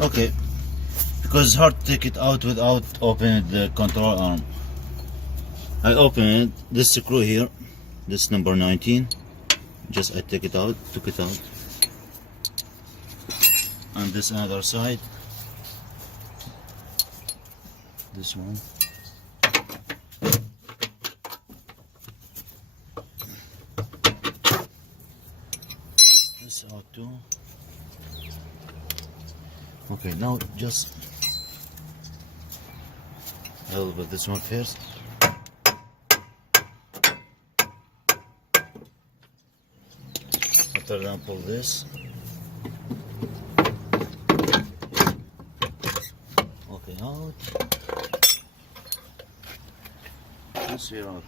Okay, because it's hard to take it out without opening the control arm. I open it, this screw here, this number 19, just I took it out, and this another side, this one, this out too. Okay, now just I will put this one first. After that, pull this. Okay, out. This here out.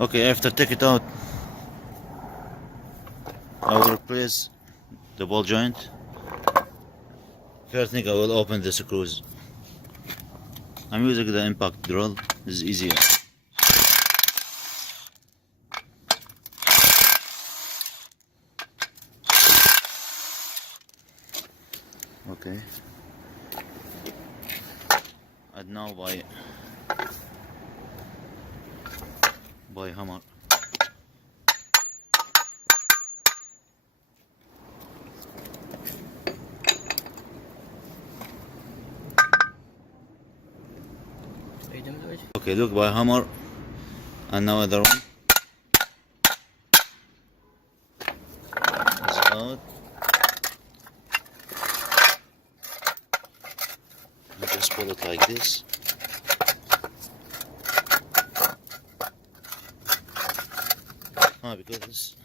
Okay, after take it out, I will replace the ball joint. First thing, I will open the screws. I'm using the impact drill. This is easier. Okay. And now by hammer. Okay, look, by hammer, and now other one. It's out. I just pull it like this. Because it's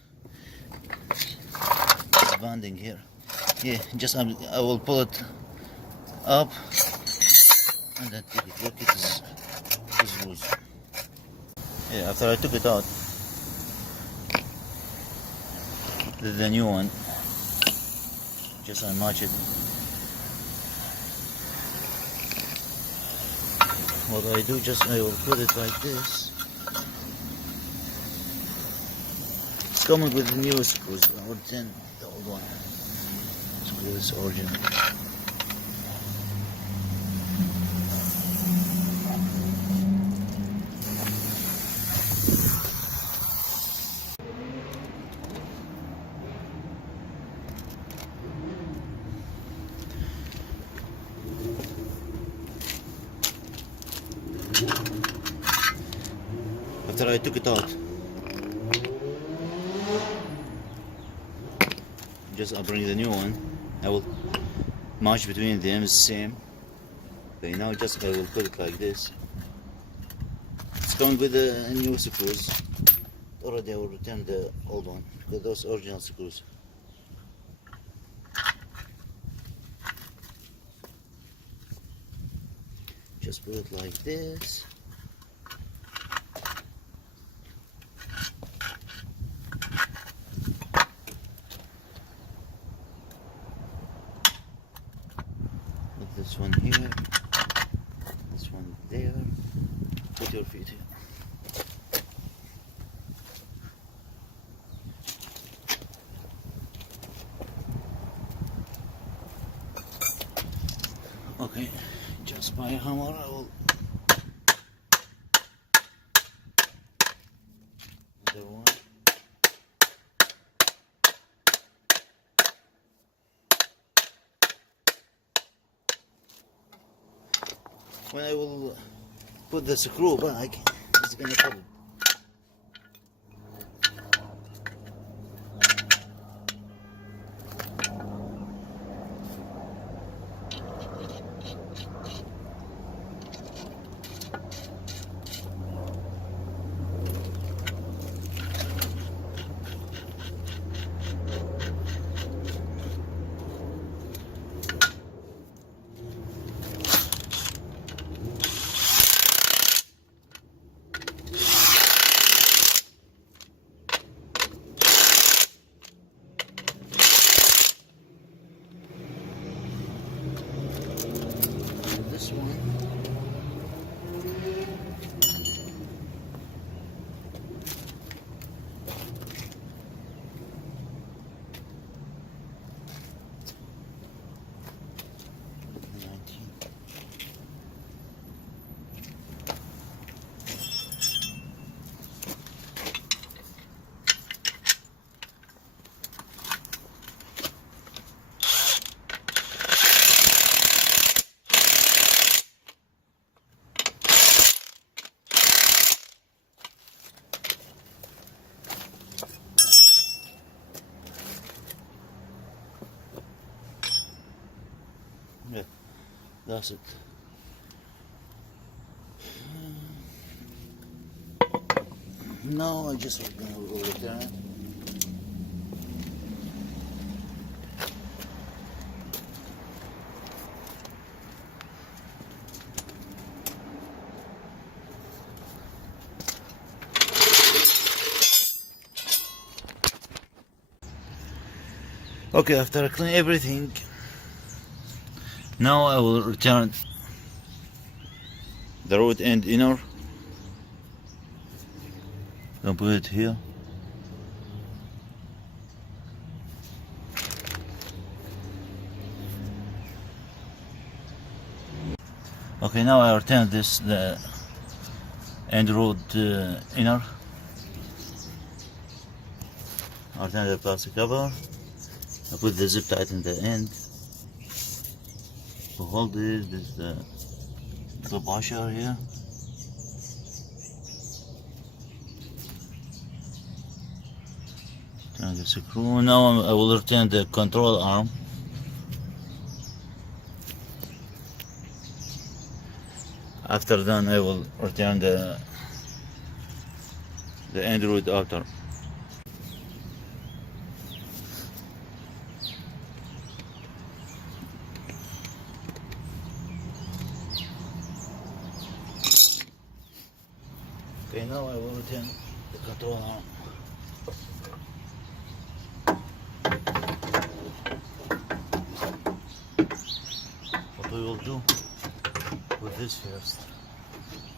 banding here. Yeah, just I will pull it up and then take it. Look, it is loose. Yeah, after I took it out, the new one, just I match it. What I do, just I will put it like this. It's coming with the new screws, or then the old one. Screw is original. After I took it out, just I'll bring the new one. I will match between them, the same. Okay, now just I will put it like this. It's coming with the new screws. Already I will return the old one because those original screws. Just put it like this. Put this one here, this one there. Put your feet here. Okay, just by a hammer I will other one. When I will put the screw back, it's gonna pop. That's it. Now I just gonna return it. Okay, after I clean everything, now I will return the root end inner. I'll put it here. Okay, now I return the end root inner. I return the plastic cover. I put the zip tie in the end to hold it. This is the washer here. Turn the screw. Now I will return the control arm. After done, I will return the end root outer. Okay, now I will return the control arm. What we will do with this first.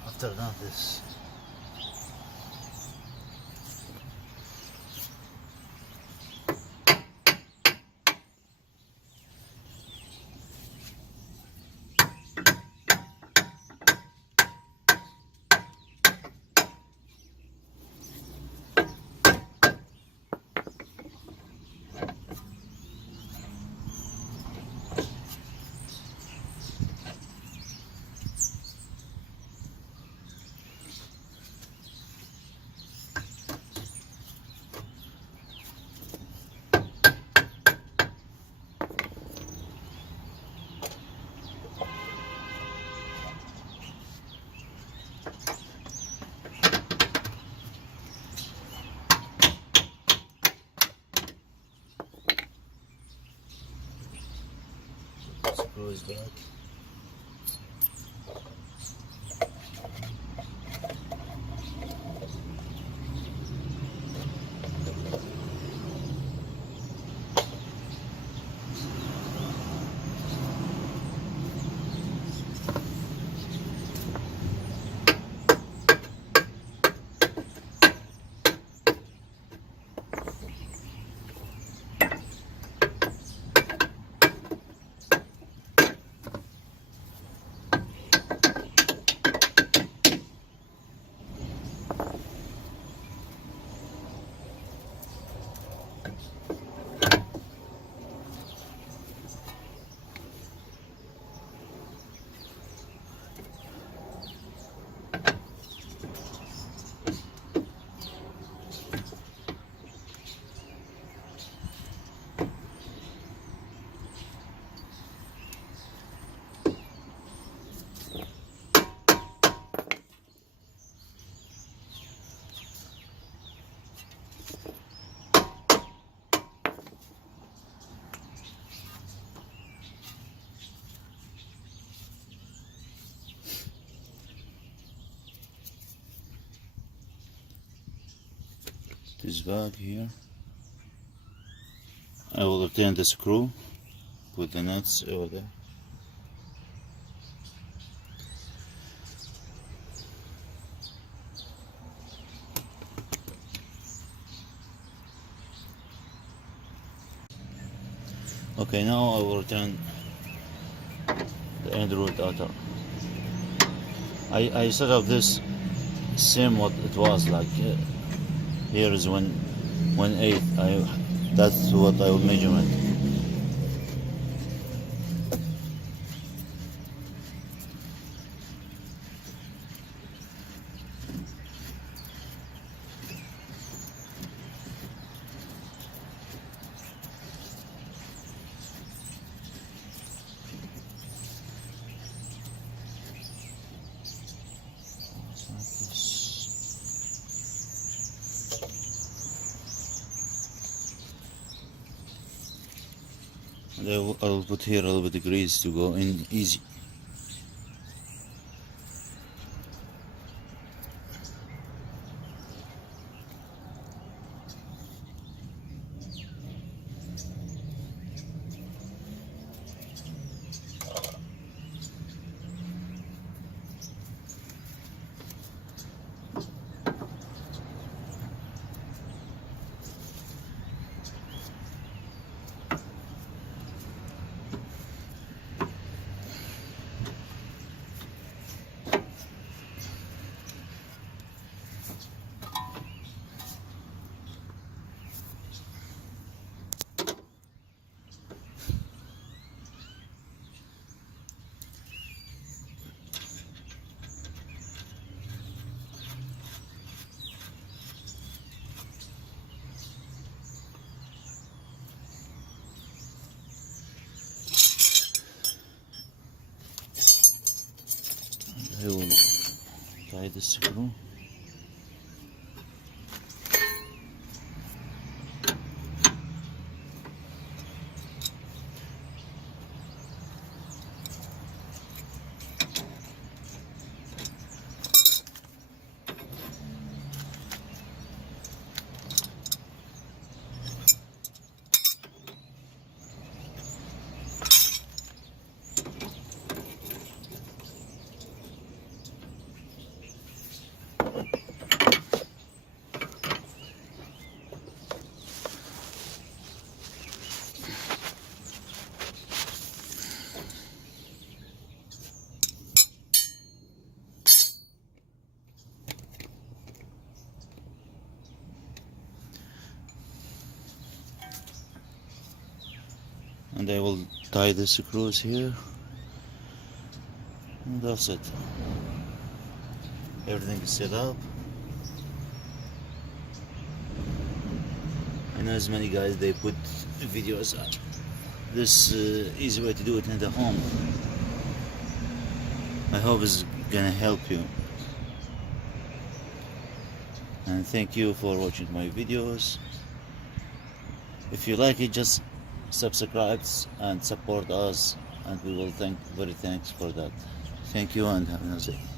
After that, this. Screw is back. This bag here. I will return the screw, put the nuts over there. Okay, now I will return the end root outer. I set up this same what it was like. Here is 1/8. That's what I will measurement. And I'll put here a little bit of grease to go in easy. I will tie this screw. And I will tie the screws here, and that's it. Everything is set up. I know as many guys, they put videos up. This easy way to do it in the home. I hope it's gonna help you. And thank you for watching my videos. If you like it, just subscribe and support us, and we will very thanks for that. Thank you and have a nice day.